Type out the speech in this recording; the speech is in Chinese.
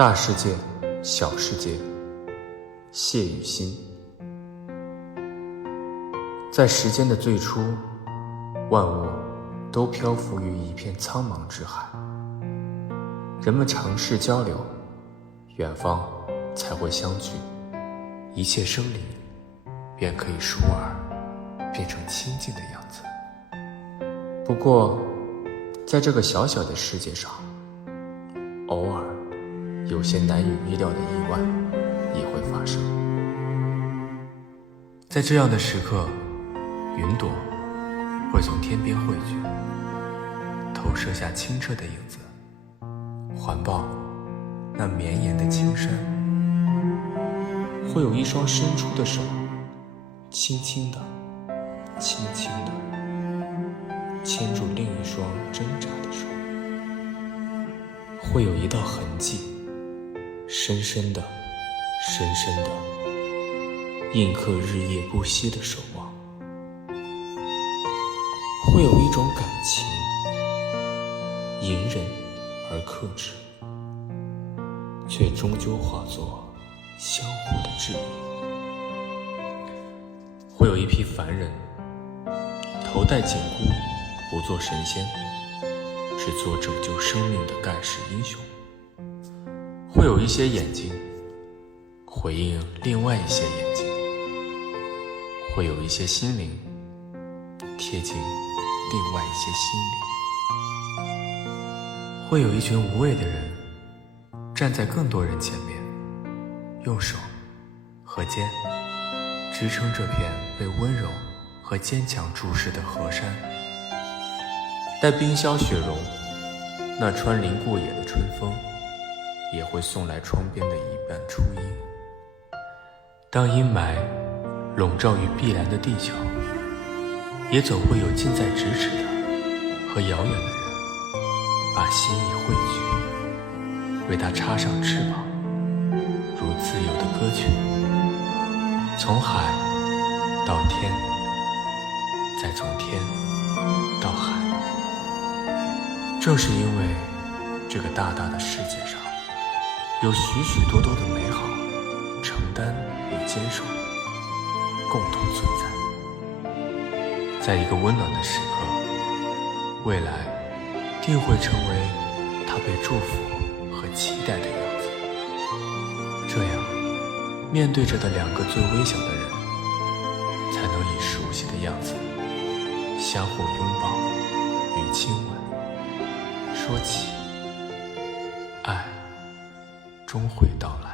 大世界，小世界，谢与心。在时间的最初，万物都漂浮于一片苍茫之海，人们尝试交流，远方才会相聚，一切生灵便可以熟而变成亲近的样子。不过在这个小小的世界上，偶尔有些难以预料的意外也会发生。在这样的时刻，云朵会从天边汇聚，投射下清澈的影子，环抱那绵延的青山。会有一双伸出的手，轻轻地轻轻地牵住另一双挣扎的手。会有一道痕迹，深深的深深的印刻日夜不息的守望。会有一种感情，隐忍而克制，却终究化作相互的质疑。会有一批凡人，头戴紧箍，不做神仙，只做拯救生命的盖世英雄。会有一些眼睛回应另外一些眼睛，会有一些心灵贴近另外一些心灵。会有一群无畏的人站在更多人前面，用手和肩支撑这片被温柔和坚强注视的河山。待冰消雪融，那穿林过野的春风也会送来窗边的一瓣初音。当阴霾笼罩于碧蓝的地球，也总会有近在咫尺的和遥远的人，把心意汇聚，为它插上翅膀，如自由的歌曲，从海到天，再从天到海。正是因为这个大大的世界上有许许多多的美好，承担与坚守共同存在。在一个温暖的时刻，未来定会成为它被祝福和期待的样子。这样面对着的两个最微小的人，才能以熟悉的样子相互拥抱与亲吻，说起爱终会到来。